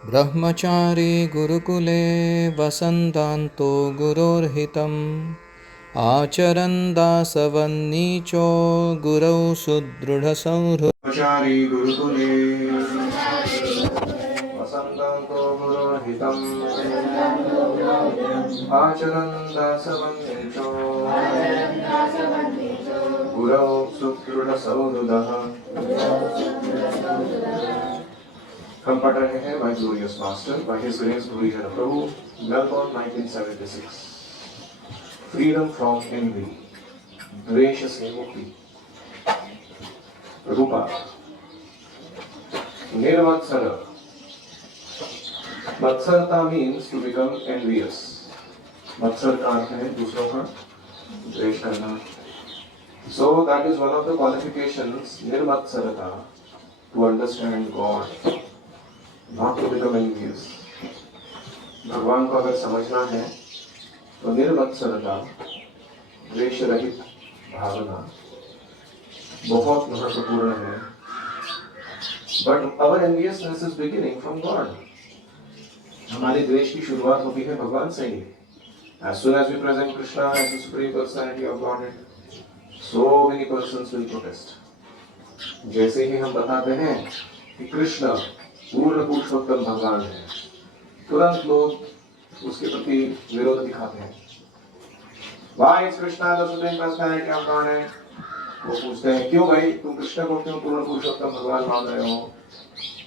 ब्रह्मचारी गुरुकुले वसन्तान्तो गुरोर्हितम् आचरन् दासवन्नीचो गुरौ सुदृढसंहृदः। ब्रह्मचारी गुरुकुले वसन्तान्तो गुरोर्हितम् आचरन् दासवन्नीचो गुरौ सुदृढसंहृदः। हम पढ़ रहे हैं my glorious master by his grace ग्लोरी जन Prabhu, Melbourne 1976। Freedom from envy, द्वेष से मुक्ति। रूपा निर्मत्सर, मत्सरता मीन्स टू बिकम एनवियस। मत्सर का अर्थ है दूसरों का द्वेष करना। So that is one of the qualifications, निर्मत्सरता, to understand God, not to become envious. भगवान को अगर समझना है तो निर्मत्सरता, द्वेष रहित भावना बहुत महत्वपूर्ण है। But our enviousness is beginning from God. हमारी द्वेष की शुरुआत होती है भगवान से ही। As soon as we present Krishna as the Supreme Personality of Godhead, so many persons will protest. जैसे ही हम बताते हैं कि कृष्ण पूर्ण पुरुषोत्तम भगवान है, तुरंत लोग उसके प्रति विरोध दिखाते हैं। Why is Krishna the Supreme Personality of Godhead? वो पूछते हैं क्यों भाई तुम कृष्ण को क्यों पूर्ण पुरुषोत्तम भगवान मान रहे हो?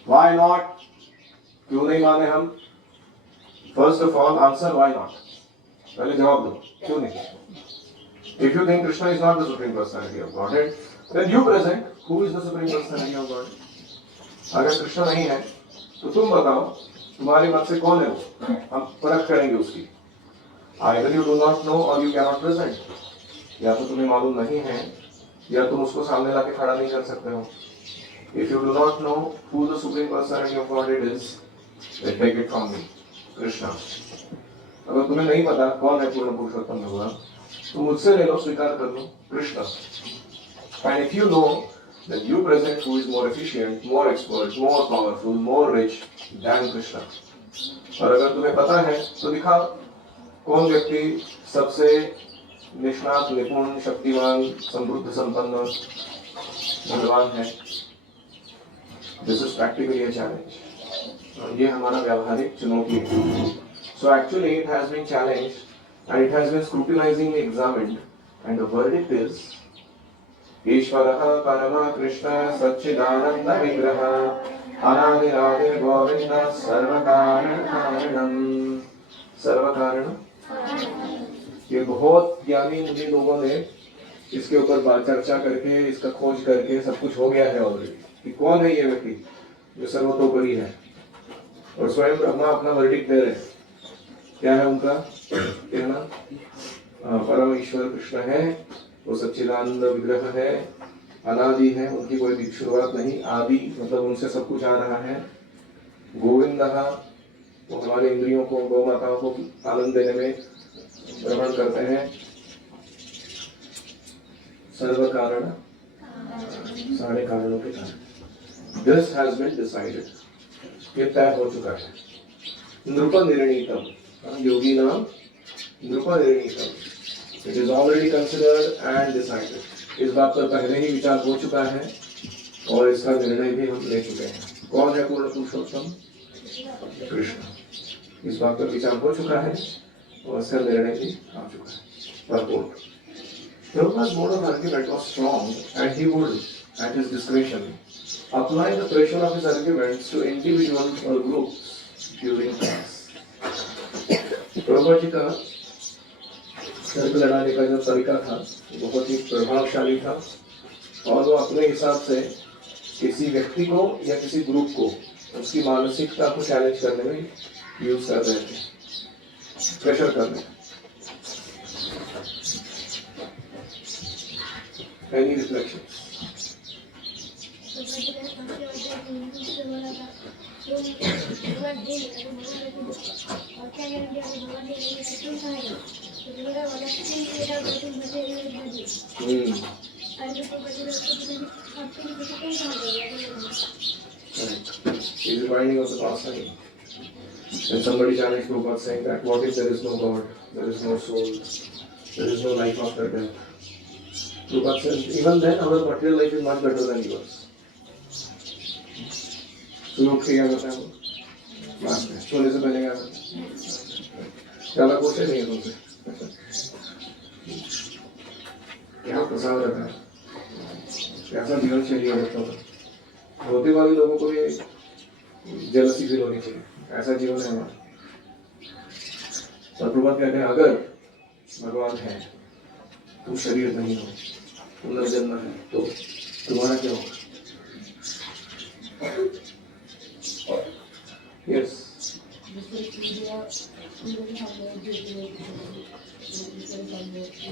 Why not? क्यों नहीं माने हम? First of all, answer why not? पहले जवाब दो, क्यों नहीं? If you think Krishna is not the Supreme Personality of Godhead, then you present who is the Supreme Personality of Godhead. अगर कृष्ण नहीं है तो तुम बताओ तुम्हारे मत से कौन है वो, हम परख करेंगे उसकी। Either you do not know or you cannot present. या तो तुम्हें मालूम नहीं है या तुम उसको सामने लाके खड़ा नहीं कर सकते हो। If you do not know who the Supreme Personality of Godhead is, then take it from me, Krishna. अगर तुम्हें नहीं पता कौन है पूर्ण पुरुषोत्तम भगवान, तो मुझसे ले लो, स्वीकार कर लो, Krishna. And if you know that you present who is more efficient, more expert, more powerful, more rich than Krishna. और अगर तुम्हें पता है तो दिखाओ कौन व्यक्ति सबसे निष्णात, निपुण, शक्तिमान, समृद्ध, संपन्न भगवान है। This is practically a challenge. और ये हमारा व्यावहारिक चुनौती है। So actually it has been challenged and it has been scrutinizingly examined, and the verdict is ईश्वरः परमः कृष्णः सच्चिदानन्द विग्रहः अनादिरादिर् गोविन्दः सर्वकारण कारणम्। सर्वकारण, ये बहुत ज्ञानी मुनि लोगों ने इसके ऊपर चर्चा करके, इसका खोज करके सब कुछ हो गया है ऑलरेडी कि कौन है ये व्यक्ति जो सर्वतोपरि है। और स्वयं ब्रह्मा अपना वर्डिक्ट दे रहे हैं। क्या है उनका कहना? परम ईश्वर कृष्ण है, वो सच्चिदानंद विग्रह है, अनादि है, उनकी कोई शुरुआत नहीं, आदि मतलब उनसे सब कुछ आ रहा है। गोविंदः, वो हमारे इंद्रियों को, गौ माताओं को आनंद देने में ग्रहण करते हैं। सर्व कारण, सारे कारणों के कारण। दिस हैज बीन डिसाइडेड, ये तय हो चुका है। नृप निर्णीतम, योगी नाम नृप निर्णीतम, it is already considered and decided. इस बात पर पहले ही विचार हो चुका है और इसका निर्णय भी हम ले चुके हैं। कौन है पूर्ण पुरुषोत्तम? कृष्ण। इस बात पर विचार हो चुका है और इसका निर्णय भी आ चुका है। Purport. Prabhupada's mode of argument was strong, and he would, at his discretion, apply the pressure of his arguments to individuals or groups during class. Prabhupada ji का तर्क लड़ाने का जो तरीका था बहुत ही प्रभावशाली था, और वो अपने हिसाब से किसी व्यक्ति को या किसी ग्रुप को उसकी मानसिकता को चैलेंज करने में यूज कर रहे थे, प्रेशर करने। Any reflections? Is it winding of the past time? And somebody challenged Prabhupada saying that what if there is no God, there is no soul, there is no life after death? Prabhupada says, even then our material life is much better than yours. सुबह उठ के क्या करते हैं हम? सोने से पहले क्या करते हैं? ज़्यादा पूछे नहीं है तुमसे। क्या प्रसाद रहता है? कैसा जीवन शैली है बच्चों का? भौतिकवादी लोगों को भी जेलसी फील होनी चाहिए। ऐसा जीवन है हमारा। और प्रभात कहते हैं अगर भगवान है, तुम शरीर नहीं हो, पुनर्जन्म है, तो तुम्हारा क्या होगा? यस।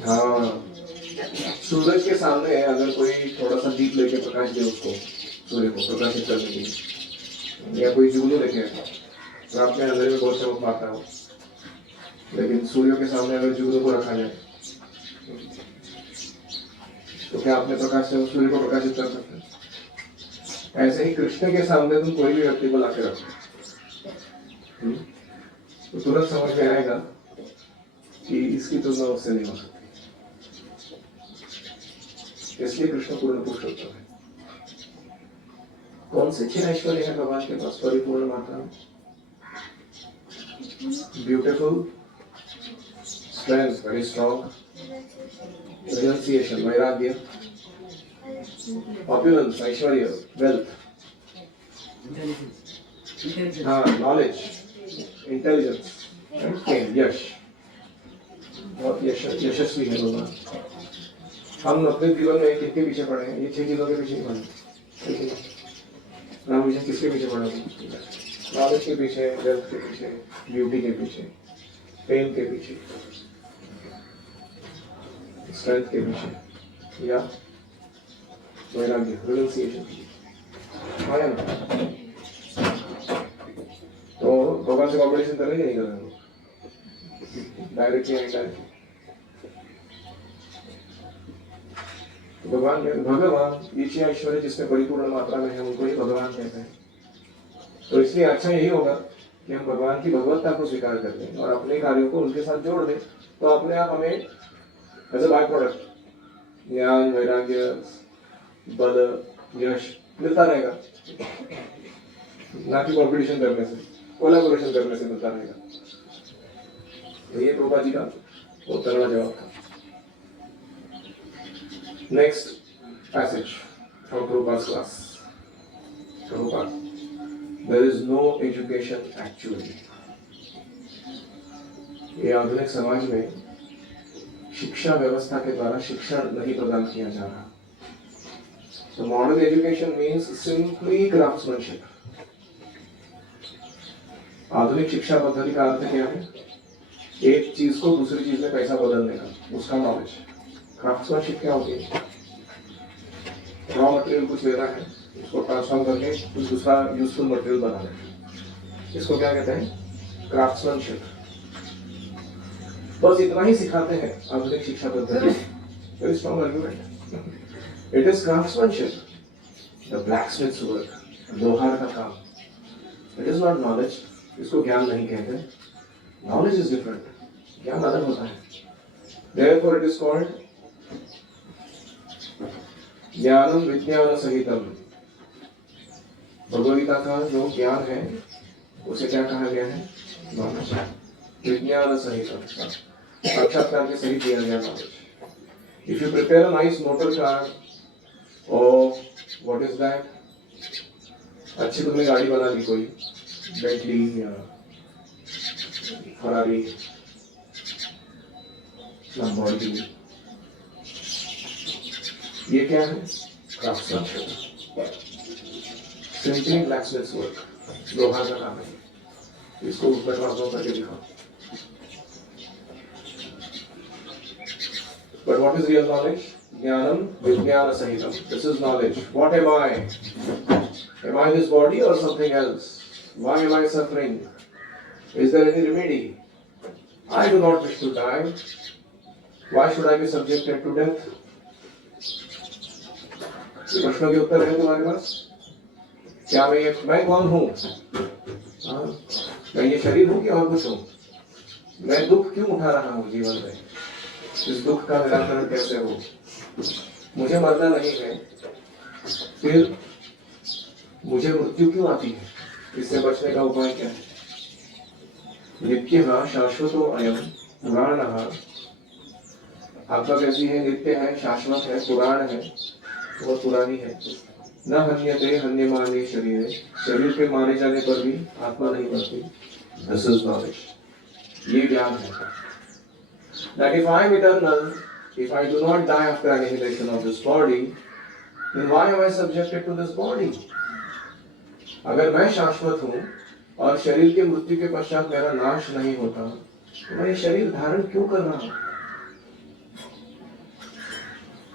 हाँ, सूरज के सामने अगर कोई थोड़ा सा दीप लेके प्रकाश दे उसको, सूर्य को प्रकाशित करने के लिए, या कोई जुगनू लेके रात में अंधेरे में बहुत चमक मारता हो, लेकिन सूर्य के सामने अगर जुगनू को रखा जाए तो क्या अपने प्रकाश से सूर्य को प्रकाशित कर सकते हैं? ऐसे ही कृष्ण के सामने तुम कोई भी व्यक्ति को लाके रखो तो तुरंत समझ में आएगा कि इसकी तुलना उससे नहीं हो सकती। इसलिए कृष्ण पूर्ण पुरुषोत्तम है। कौन से 6 ऐश्वर्य है भगवान के पास परिपूर्ण मात्रा में? Beautiful, strength very strong, renunciation वैराग्य, ऑप्युलेंस ऐश्वर्य, वेल्थ, हाँ नॉलेज, इंटेलिजेंस एंड फेम, यश। बहुत यशस्वी है भगवान। हम अपने जीवन में किसके पीछे पड़े हैं? ये 6 चीजों के पीछे ही पड़े। राम विजय किसके पीछे पड़े? नॉलेज के पीछे, वेल्थ के पीछे, ब्यूटी के पीछे, फेम के पीछे, स्ट्रेंथ के पीछे, या वैराग्य, रिनंसिएशन। तो भगवान से कॉम्पिटिशन कर रहे हैं नहीं कर रहे हैं? डायरेक्टली या इनडायरेक्टली? भगवान ये 6 ऐश्वर्य जिसमें परिपूर्ण मात्रा में है उनको ही भगवान कहते हैं। तो इसलिए अच्छा यही होगा कि हम भगवान की भगवत्ता को स्वीकार कर लें और अपने कार्यों को उनके साथ जोड़ दें, तो अपने आप हमें एज अ बाय प्रोडक्ट ज्ञान, वैराग्य, बल, यश मिलता रहेगा, ना कि कॉम्पिटिशन करने से, कोलैबोरेशन करने से मिलता रहेगा। तो ये प्रभुपाद जी का उत्तरवा जवाब था। Next passage from Prabhupada's class. Prabhupada, there is no education actually. ये आधुनिक समाज में शिक्षा व्यवस्था के द्वारा शिक्षण नहीं प्रदान किया जा रहा। So modern education means simply craftsmanship. आधुनिक शिक्षा पद्धति का अर्थ क्या है? एक चीज को दूसरी चीज में पैसा बदलने का, उसका नॉलेज। क्राफ्ट्समैनशिप क्या होती है? रॉ मटेरियल कुछ लेना है, उसको ट्रांसफॉर्म करके कुछ दूसरा यूजफुल मटेरियल बनाना है, इसको क्या कहते हैं? क्राफ्ट्समैनशिप। बस इतना ही सिखाते हैं आधुनिक शिक्षा पद्धति। Very strong argument. It is craftsmanship, the blacksmith's work, लोहार का काम। It is not knowledge. इसको ज्ञान नहीं कहते। नॉलेज इज डिफरेंट, ज्ञान अलग होता है। Therefore it is called ज्ञानम विज्ञान सहितम। भगवद गीता का जो ज्ञान है उसे क्या कहा गया है? नॉलेज। विज्ञान सहितम, साक्षात्कार के सहित दिया गया knowledge. If you prepare a nice motor car, और व्हाट इज दैट? अच्छी तुमने गाड़ी बना ली, कोई बेंटली या फरारी, लंबोर्गिनी। ये क्या है? क्राफ्ट्समैनशिप, सिंपली ब्लैकस्मिथ्स वर्क, लोहा का काम है। इसको ऊपर ट्रांसफॉर्म करके दिखाओ। But what is real knowledge? Jnanam vijnana sahitam. This is knowledge. What am I? Am I this body or something else? Why am I suffering? Is there any remedy? I do not wish to die. Why should I be subjected to death? प्रश्नों के उत्तर है तुम्हारे पास? क्या मैं कौन हूँ? मैं ये शरीर हूँ कि और कुछ हूँ? मैं दुख क्यों उठा रहा हूँ जीवन में? इस दुख का निराकरण कैसे हो? मुझे मरना नहीं है, फिर मुझे मृत्यु क्यों आती है? इससे बचने का उपाय क्या है? नित्यः शाश्वतो अयम् पुराणः। आत्मा कैसी है? नित्य है, शाश्वत है, पुराण है, बहुत पुरानी है। न हन्यते हन्यमाने शरीर, शरीर के मारे जाने पर भी आत्मा नहीं मरती। दिस इज नॉलेज, ये ज्ञान है। That if I am eternal, if I do not die after annihilation of this body, then why am I subjected to this body? अगर मैं शाश्वत हूँ और शरीर के मृत्यु के पश्चात मेरा नाश नहीं होता, तो मैं ये शरीर धारण क्यों कर रहा हूँ?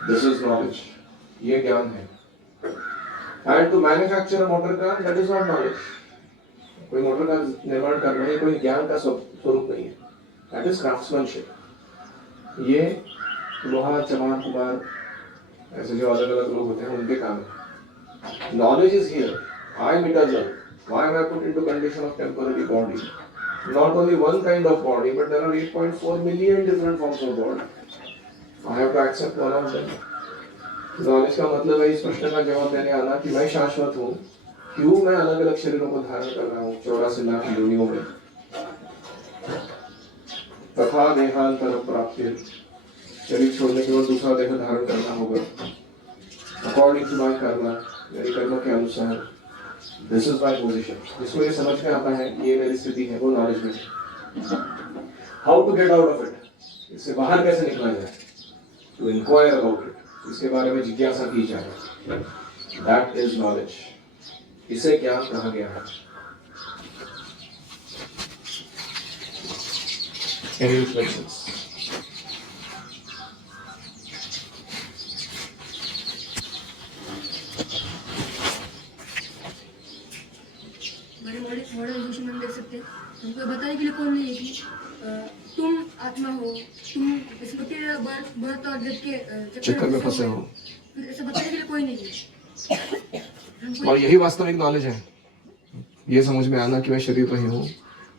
दिस इज नॉलेज, ये ज्ञान है। And to manufacture a motor car, that is not knowledge. कोई मोटर का निर्माण करना है, कोई ज्ञान का स्वरूप नहीं है। That is craftsmanship. ये लोहा, चमार, कुमार, ऐसे जो अलग अलग लोग होते हैं, उनके काम है। Knowledge is here. I am eternal. Why am I put into condition of temporary body? Not only one kind of body, but there are 8.4 million different forms of body. I have to accept one of them. Knowledge का मतलब है इस प्रश्न का जवाब देने आना कि मैं शाश्वत हूँ, क्यों मैं अलग अलग शरीरों को धारण कर रहा हूँ 84 लाख योनियों में। तथा देहांतर प्राप्ति, शरीर छोड़ने के बाद दूसरा देह धारण करना होगा अकॉर्डिंग टू माय कर्म, मेरे कर्म के अनुसार। This is my position. जिसको ये समझ में आता है ये मेरी स्थिति है, वो नॉलेज में। How to get out of it, इससे बाहर कैसे निकला जाए? टू इंक्वायर अबाउट इट, इसके बारे में जिज्ञासा की जाए। दैट इज नॉलेज, इसे ज्ञान कहा गया है। Any reflections? मॉडल एजुकेशन हम देख सकते हैं। हमको बताने के लिए कौन नहीं है कि तुम आत्मा हो, तुम इस बर्थ और डेथ के चक्कर में फंसे हो, ऐसा बताने के लिए कोई नहीं है। और यही वास्तविक नॉलेज है। ये समझ में आना कि मैं शरीर नहीं हूँ,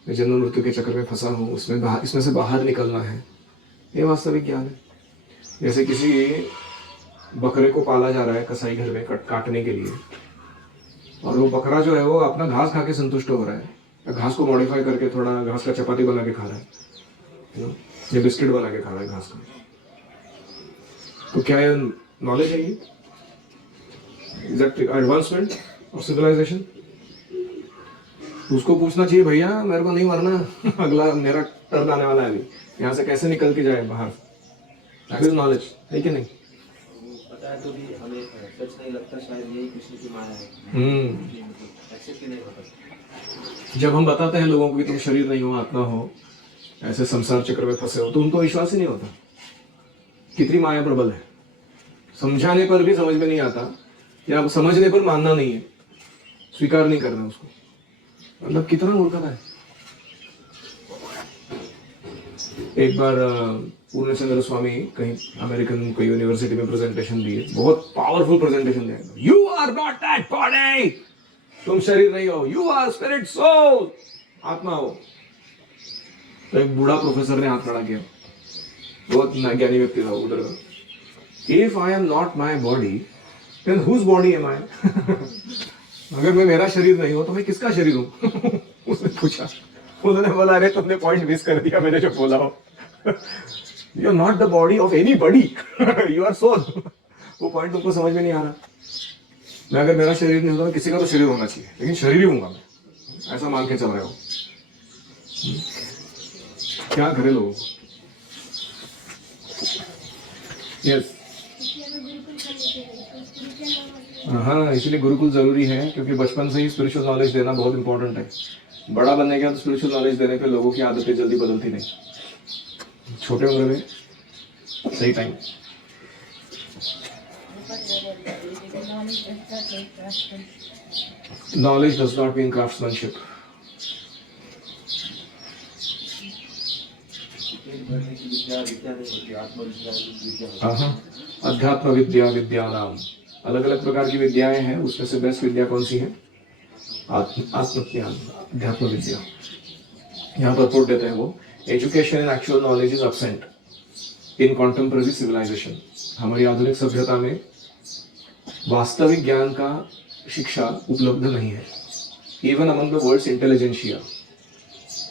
मैं जन्म मृत्यु के चक्कर में फंसा हूँ, इसमें से बाहर निकलना है, ये वास्तविक ज्ञान है। जैसे किसी बकरे को पाला जा रहा है कसाई घर में काटने के लिए, और वो बकरा जो है वो अपना घास खा के संतुष्ट हो रहा है, घास को मॉडिफाई करके थोड़ा घास का चपाती बना के खा रहा है, ये बिस्किट बना के खा रहा है घास का। तो क्या ये नॉलेज है? ये is that advancement of civilization? उसको पूछना चाहिए, भैया मेरे को नहीं मरना, अगला मेरा टर्न आने वाला है अभी, यहाँ से कैसे निकल के जाए बाहर। दैट इज नॉलेज, है कि नहीं? पता है तो भी हमें सच नहीं लगता, शायद यही कृष्ण की माया है। एक्सेप्ट ही नहीं होता। जब हम बताते हैं लोगों को कि तुम शरीर नहीं हो, आत्मा हो, ऐसे संसार चक्र में फंसे हो, तो उनको विश्वास ही नहीं होता। कितनी माया प्रबल है। समझाने पर भी समझ में नहीं आता, या समझने पर मानना नहीं है, स्वीकार नहीं करना उसको। मतलब कितना मूर्खता है। एक बार पूर्ण चंद्र स्वामी कहीं अमेरिकन कोई यूनिवर्सिटी में प्रेजेंटेशन दिए, बहुत पावरफुल प्रेजेंटेशन दिया। You are not that body, तुम शरीर नहीं हो, यू आर स्पिरिट सोल, आत्मा हो। तो एक बूढ़ा प्रोफेसर ने हाथ खड़ा किया, बहुत ज्ञानी व्यक्ति था उधर का। If I am not my body then whose body am I? अगर मैं मेरा शरीर नहीं हो तो मैं किसका शरीर हूँ? उसने पूछा। उन्होंने बोला, अरे तुमने पॉइंट मिस कर दिया, मैंने जो बोला हो। You are not the body of any body, you are soul. वो पॉइंट तुमको समझ में नहीं आ रहा। मैं अगर मेरा शरीर नहीं होता तो किसी का तो शरीर होना चाहिए, लेकिन शरीर ही हूंगा मैं, ऐसा मान के चल रहे हो। क्या करे लोग? यस, हाँ, इसलिए गुरुकुल जरूरी है, क्योंकि बचपन से ही स्पिरिचुअल नॉलेज देना बहुत इंपॉर्टेंट है। बड़ा बनने के बाद स्पिरिचुअल नॉलेज देने पे लोगों की आदतें जल्दी बदलती नहीं। छोटे उम्र में सही time. Knowledge does not mean craftsmanship. अध्यात्म विद्या विद्यानाम, अलग अलग प्रकार की विद्याएं हैं, उसमें से बेस्ट विद्या कौन सी है? आत्मज्ञान, अध्यात्म विद्या। यहाँ पर कोट देते हैं वो, education and actual knowledge is absent in contemporary civilization. हमारी आधुनिक सभ्यता में वास्तविक ज्ञान का शिक्षा उपलब्ध नहीं है। Even among the world's intelligentsia,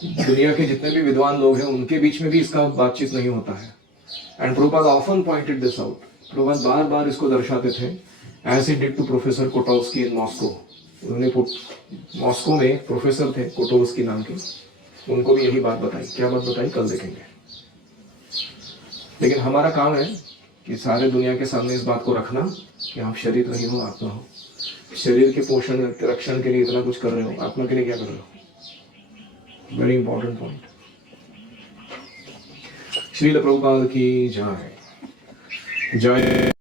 दुनिया के जितने भी विद्वान लोग हैं उनके बीच में भी इसका बातचीत नहीं होता है। And Prabhupada often pointed this out, Prabhupada बार बार इसको दर्शाते थे, as he did to professor Kotovsky in Moscow. उन्होंने मॉस्को में एक प्रोफेसर थे कोटोवस्की नाम के, उनको भी यही बात बताई। क्या बात बताई कल देखेंगे। लेकिन हमारा काम है कि सारे दुनिया के सामने इस बात को रखना कि आप शरीर नहीं हो, आत्मा हो। शरीर के पोषण रक्षण के लिए इतना कुछ कर रहे हो, आत्मा के लिए क्या कर रहे हो? Very important point. Srila Prabhupada की जय जय।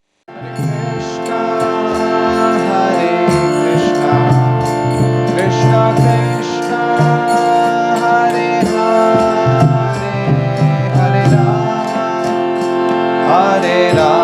Hare Rama